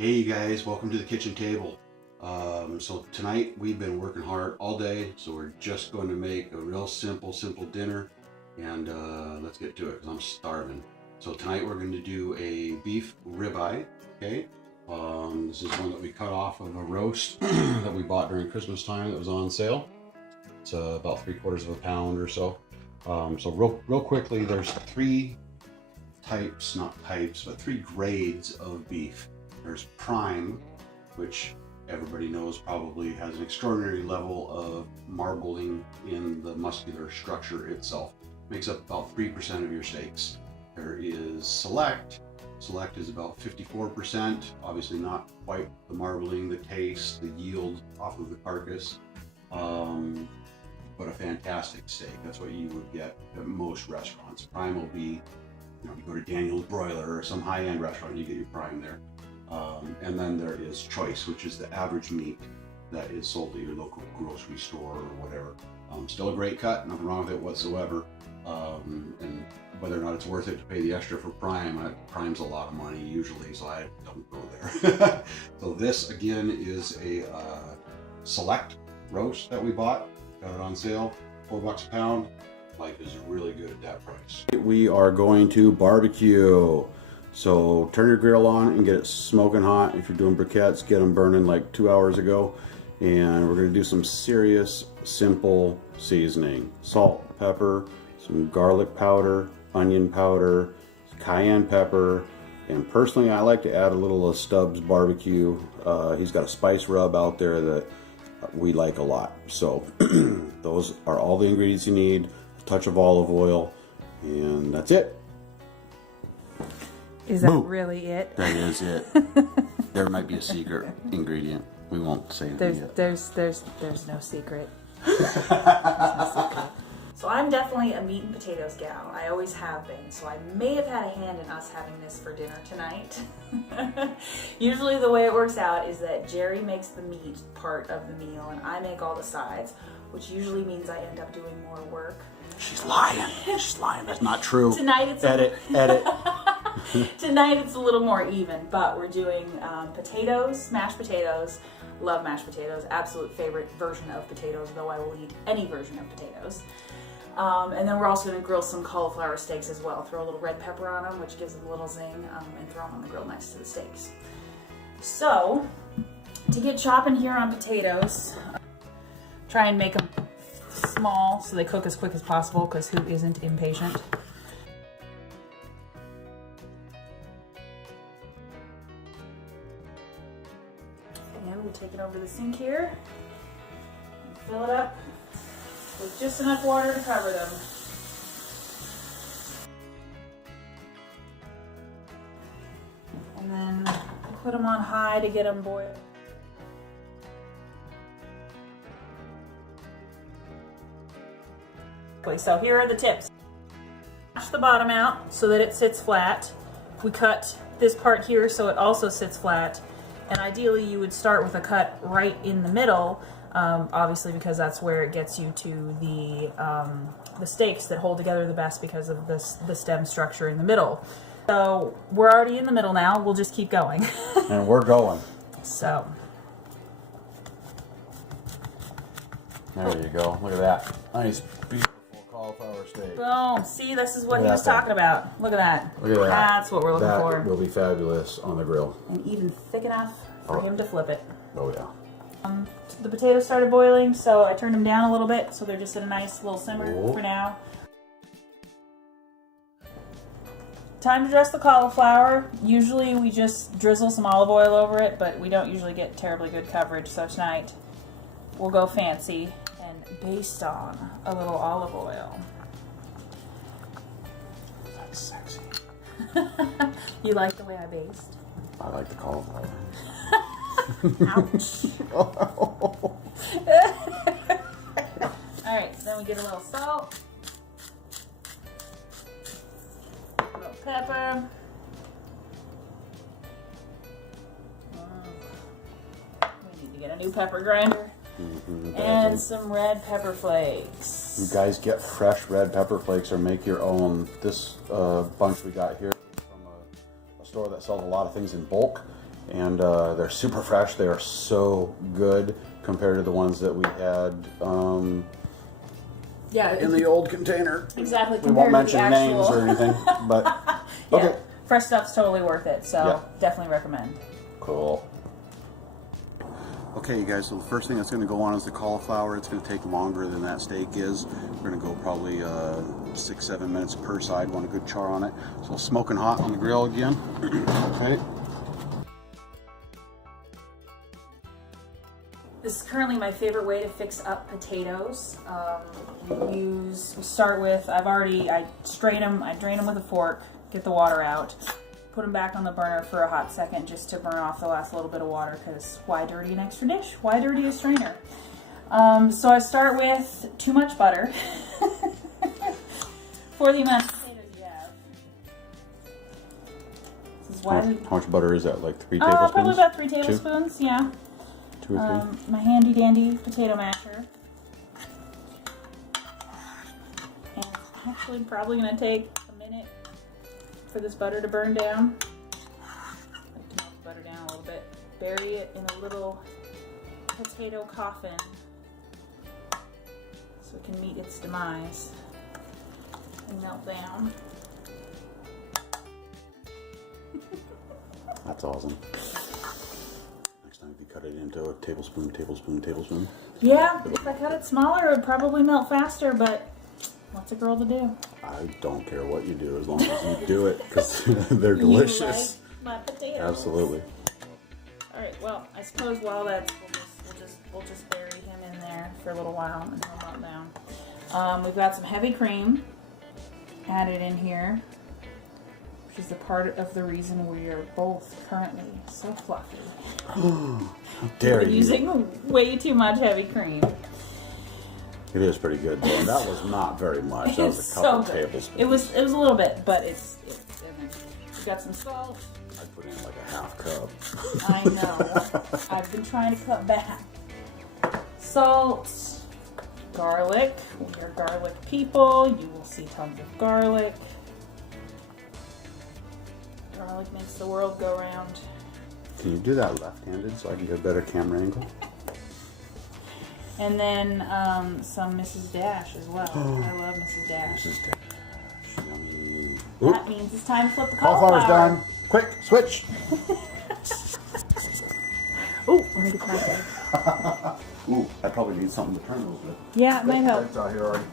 Hey you guys, welcome to the kitchen table. So tonight we've been working hard all day, so we're just going to make a real simple dinner, and let's get to it because I'm starving. So tonight we're going to do a beef ribeye. Okay, this is one that we cut off of a roast that we bought during Christmas time that was on sale. It's about 3/4 pound or so. So real quickly, there's three types, not types, but three grades of beef. There's prime, which everybody knows probably has an extraordinary level of marbling in the muscular structure itself. Makes up about 3% of your steaks. There is select. Select is about 54%. Obviously not quite the marbling, the taste, the yield off of the carcass, but a fantastic steak. That's what you would get at most restaurants. Prime will be, you go to Daniel's Broiler or some high-end restaurant, you get your prime there. And then there is choice, which is the average meat that is sold at your local grocery store or whatever. Still a great cut, nothing wrong with it whatsoever. And whether or not it's worth it to pay the extra for prime, prime's a lot of money usually, so I don't go there. So this again is a select roast that we bought, got it on sale, $4 a pound. Life is really good at that price. We are going to barbecue. So turn your grill on and get it smoking hot. If you're doing briquettes, get them burning like 2 hours ago. And we're gonna do some serious, simple seasoning. Salt, pepper, some garlic powder, onion powder, cayenne pepper, and personally I like to add a little of Stubbs barbecue. He's got a spice rub out there that we like a lot. So those are all the ingredients you need. A touch of olive oil, and that's it. Is that really it? That is it. There might be a secret ingredient. We won't say anything yet. There's no secret. There's no secret. So I'm definitely a meat and potatoes gal. I always have been. So I may have had a hand in us having this for dinner tonight. Usually the way it works out is that Jerry makes the meat part of the meal and I make all the sides, which usually means I end up doing more work. She's lying. She's lying. That's not true. Tonight it's edit. Tonight it's a little more even, but we're doing potatoes, mashed potatoes. Love mashed potatoes. Absolute favorite version of potatoes, though I will eat any version of potatoes. And then we're also going to grill some cauliflower steaks as well. Throw a little red pepper on them, which gives them a little zing, and throw them on the grill next to the steaks. So, to get chopping here on potatoes, try and make them small so they cook as quick as possible, because who isn't impatient? And we'll take it over to the sink here and fill it up with just enough water to cover them. And then put them on high to get them boiled. So here are the tips. Mash the bottom out so that it sits flat. We cut this part here so it also sits flat. And ideally you would start with a cut right in the middle, obviously because that's where it gets you to the steaks that hold together the best because of the stem structure in the middle. So we're already in the middle now, we'll just keep going. And we're going. So. There you go. Look at that. Nice, beautiful cauliflower steak. Boom. See, this is what he was talking about. Look at that. Look at that. That's what we're looking for. That will be fabulous on the grill. And even thick enough for him to flip it. Oh yeah. The potatoes started boiling, so I turned them down a little bit, so they're just at a nice little simmer for now. Time to dress the cauliflower. Usually we just drizzle some olive oil over it, but we don't usually get terribly good coverage, so tonight we'll go fancy and baste on a little olive oil. That's sexy. You like the way I baste? I like the cauliflower. Ouch. Alright, then we get a little salt, a little pepper, we need to get a new pepper grinder, and some red pepper flakes. You guys get fresh red pepper flakes or make your own. This bunch we got here from a store that sells a lot of things in bulk. and they're super fresh. They are so good compared to the ones that we had in the old container. Exactly. We won't mention the names or anything, but okay. Yeah, fresh stuff's totally worth it, so definitely recommend. Cool. Okay, you guys, so the first thing that's going to go on is the cauliflower. It's going to take longer than that steak is. We're going to go probably 6-7 minutes per side. Want a good char on it. So smoking hot on the grill again. Okay. This is currently my favorite way to fix up potatoes. We start with, I strain them, I drain them with a fork, get the water out, put them back on the burner for a hot second just to burn off the last little bit of water, because why dirty an extra dish? Why dirty a strainer? So I start with too much butter for the amount of potatoes you have. This is why How much butter is that? Like 3 tablespoons? Probably about 3 tablespoons, yeah. 2 or 3? My handy dandy potato masher. And it's actually probably going to take a minute for this butter to burn down. I like to melt the butter down a little bit. Bury it in a little potato coffin so it can meet its demise and melt down. That's awesome. Next time if you cut it into a tablespoon, tablespoon, tablespoon. Yeah, if I cut it smaller, it would probably melt faster, but what's a girl to do? I don't care what you do as long as you do it, because they're delicious. You like my potatoes. Absolutely. All right. Well, I suppose while that's we'll just bury him in there for a little while and he'll melt down. We've got some heavy cream added in here, which is the part of the reason we are both currently so fluffy. How dare We're you? using way too much heavy cream. It is pretty good, though. And that was not very much. That was a couple tablespoons. It was a little bit, but it's we got some salt. I put in like a half cup. I know. I've been trying to cut back. Salt, garlic. We are garlic people. You will see tons of garlic. Garlic makes the world go round. Can you do that left-handed so I can get a better camera angle? And then some Mrs. Dash as well. I love Mrs. Dash. This is Dash. Yummy. That means it's time to flip the Cauliflower's cauliflower. done. Quick, switch. Oh, let me get my bag. Ooh, I probably need something to turn a little bit. Yeah, it might help. It's out here already.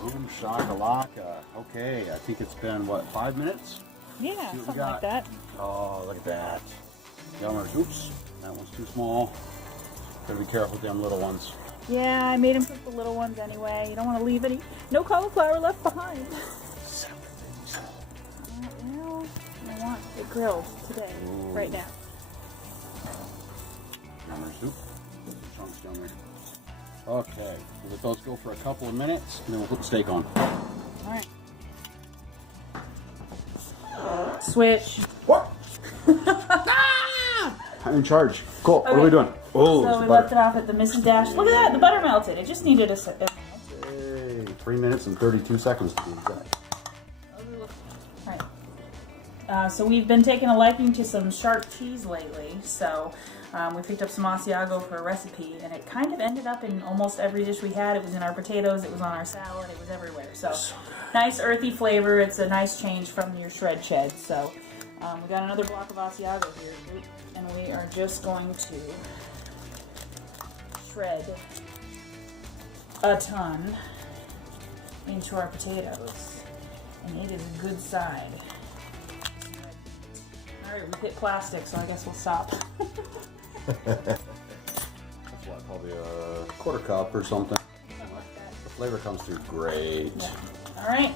Boom, shakalaka. Okay, I think it's been, what, 5 minutes? Yeah, See what we something got? like that. Oh, look at that. Oops, that one's too small. Gotta be careful with them little ones. Yeah, I made him cook the little ones anyway. You don't want to leave any, no cauliflower left behind. Well, I want it grilled today, right now. Yummer soup. Chunks yummer. Okay, we'll let those go for a couple of minutes, and then we'll put the steak on. All right. Switch. What? I'm in charge. Cool. What are we Okay. doing? Oh, So we left it off at the Mrs. Dash. Look at that, the butter melted. It just needed a second. Hey, 3 minutes and 32 seconds to be exact. Alright. So we've been taking a liking to some sharp cheese lately. So we picked up some 𝙒𝘼𝙔𝙎 for a recipe, and it kind of ended up in almost every dish we had. It was in our potatoes, it was on our salad, it was everywhere. So nice earthy flavor. It's a nice change from your shred shed. So we got another block of 𝙒𝘼𝙔𝙎 here, and we are just going to shred a ton into our potatoes, and it is a good side. Alright, we hit plastic, so I guess we'll stop. That's what, probably a quarter cup or something. The flavor comes through great. Yeah. Alright,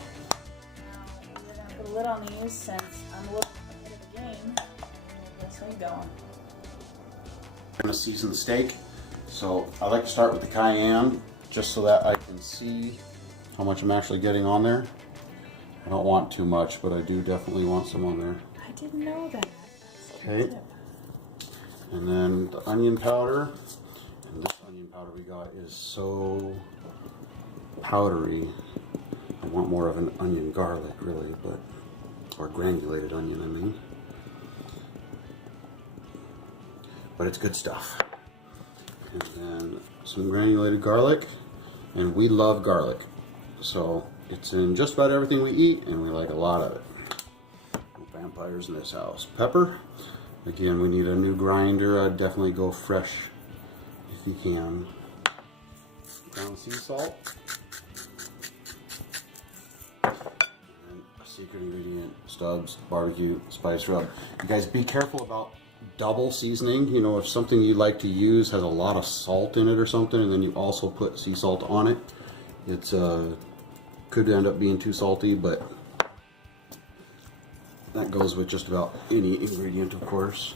now we're going to put a lid on these since I'm a little ahead of the game. We'll get this thing going. I'm going to season the steak. So I like to start with the cayenne just so that I can see how much I'm actually getting on there. I don't want too much, but I do definitely want some on there. I didn't know that. Okay. And then the onion powder. And this onion powder we got is so powdery. I want more of an onion garlic really, but or granulated onion, I mean. But it's good stuff. And then some granulated garlic, and we love garlic. So it's in just about everything we eat, and we like a lot of it. No vampires in this house. Pepper. Again, we need a new grinder. I'd definitely go fresh if you can. Ground sea salt. And a secret ingredient, Stubbs barbecue spice rub. You guys be careful about double seasoning. You know, if something you like to use has a lot of salt in it or something, and then you also put sea salt on it, it's could end up being too salty, but that goes with just about any ingredient, of course.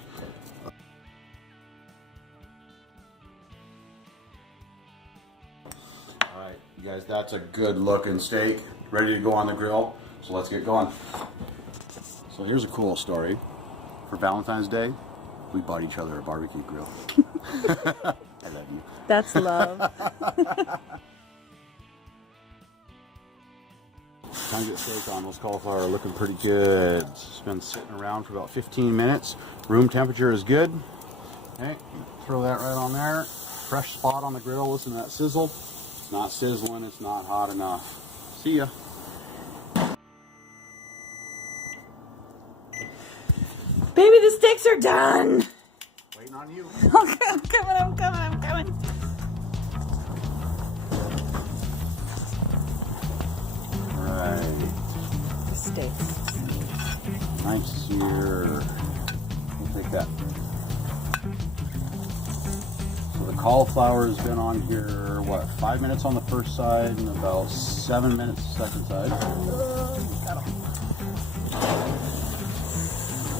Alright, you guys, that's a good looking steak. Ready to go on the grill. So let's get going. So here's a cool story. For Valentine's Day, we bought each other a barbecue grill. I love you. That's love. Time to get steak on. Those cauliflower are looking pretty good. It's been sitting around for about 15 minutes. Room temperature is good. Okay, throw that right on there. Fresh spot on the grill. Listen to that sizzle. It's not sizzling. It's not hot enough. See ya. Baby, the steaks are done. Waiting on you. Okay, I'm coming. Alright. The steaks. Nice here. We'll take that. So the cauliflower has been on here, what, 5 minutes on the first side and about 7 minutes the second side.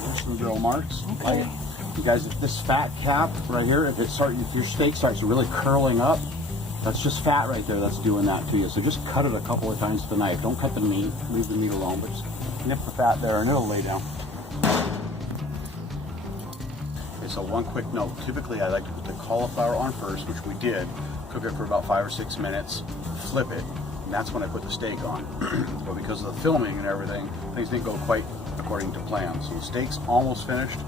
There's some grill marks. Okay. You guys, if this fat cap right here, if your steak starts really curling up, that's just fat right there that's doing that to you. So just cut it a couple of times with the knife. Don't cut the meat, leave the meat alone, but just nip the fat there and it'll lay down. Okay, so one quick note. Typically I like to put the cauliflower on first, which we did. Cook it for about 5 or 6 minutes, flip it, and that's when I put the steak on. But because of the filming and everything, things didn't go quite according to plan. So the steak's almost finished.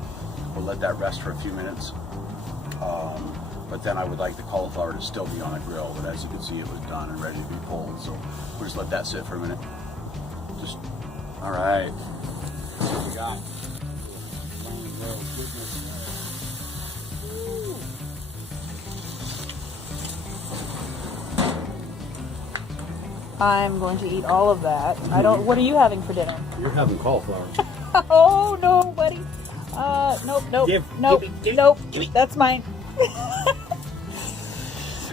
We'll let that rest for a few minutes. But then I would like the cauliflower to still be on the grill, but as you can see, it was done and ready to be pulled. So we'll just let that sit for a minute. Just, all right. What we got? I'm going to eat all of that. I don't. What are you having for dinner? You're having cauliflower. Oh no, buddy. Nope. Nope. That's mine.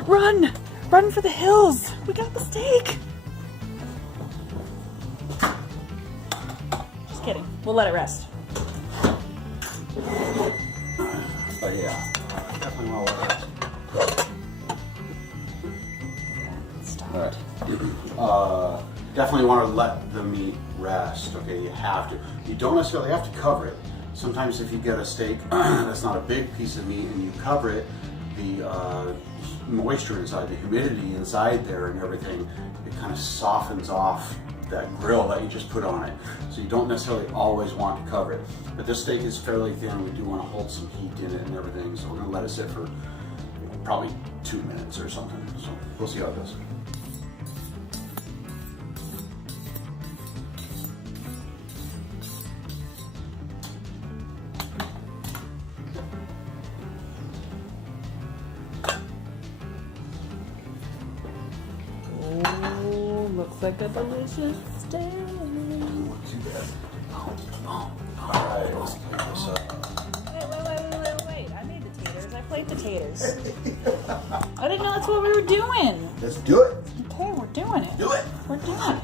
Run for the hills. We got the steak. Just kidding. We'll let it rest. But yeah, definitely want to let it rest. All right. Definitely want to let the meat rest. Okay, you have to. You don't necessarily have to cover it. Sometimes if you get a steak that's not a big piece of meat and you cover it, the moisture inside, the humidity inside there and everything, it kind of softens off that grill that you just put on it. So you don't necessarily always want to cover it. But this steak is fairly thin. We do want to hold some heat in it and everything. So we're going to let it sit for probably 2 minutes or something. So we'll see how it goes. Looks like a delicious steak. Not too bad. Alright, let's clean this up. Wait. I made the taters. I played the taters. I didn't know that's what we were doing. Let's do it. Okay, we're doing it. Do it. We're doing it.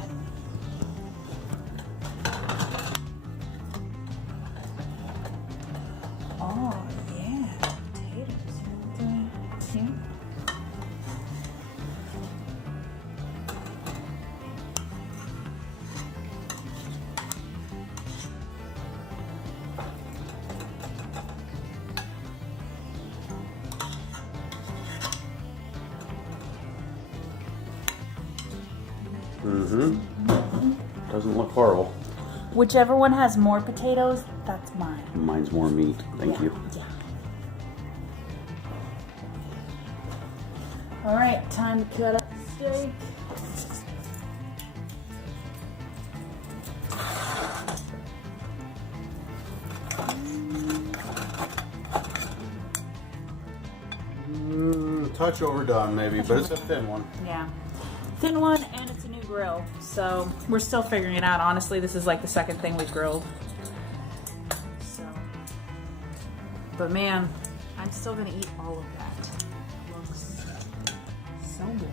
Oh, yeah. Potatoes. Yeah. Mm-hmm. Doesn't look horrible. Whichever one has more potatoes, that's mine. Mine's more meat. Thank you. Yeah. All right, time to cut up the steak. Touch overdone maybe, but it's a thin one. Yeah. Thin one, and it's a new grill, so we're still figuring it out. Honestly, this is like the second thing we've grilled. So, but man, I'm still gonna eat all of that. It looks so good.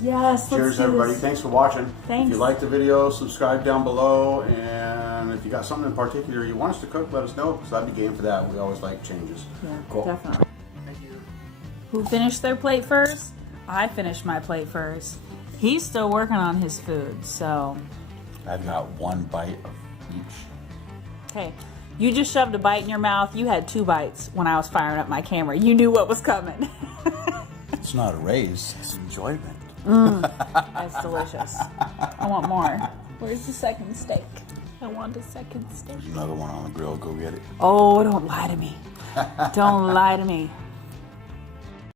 Yes, Cheers, everybody. Thanks for watching. Thanks. If you like the video, subscribe down below. And if you got something in particular you want us to cook, let us know, because I'd be game for that. We always like changes. Yeah, cool. Definitely. Thank you. Who finished their plate first? I finished my plate first. He's still working on his food, so. I've got one bite of each. Okay, you just shoved a bite in your mouth. You had 2 bites when I was firing up my camera. You knew what was coming. It's not a raise, it's enjoyment. That's delicious. I want more. Where's the second steak? I want a second steak. There's another one on the grill. Go get it. Oh, don't lie to me. Don't lie to me.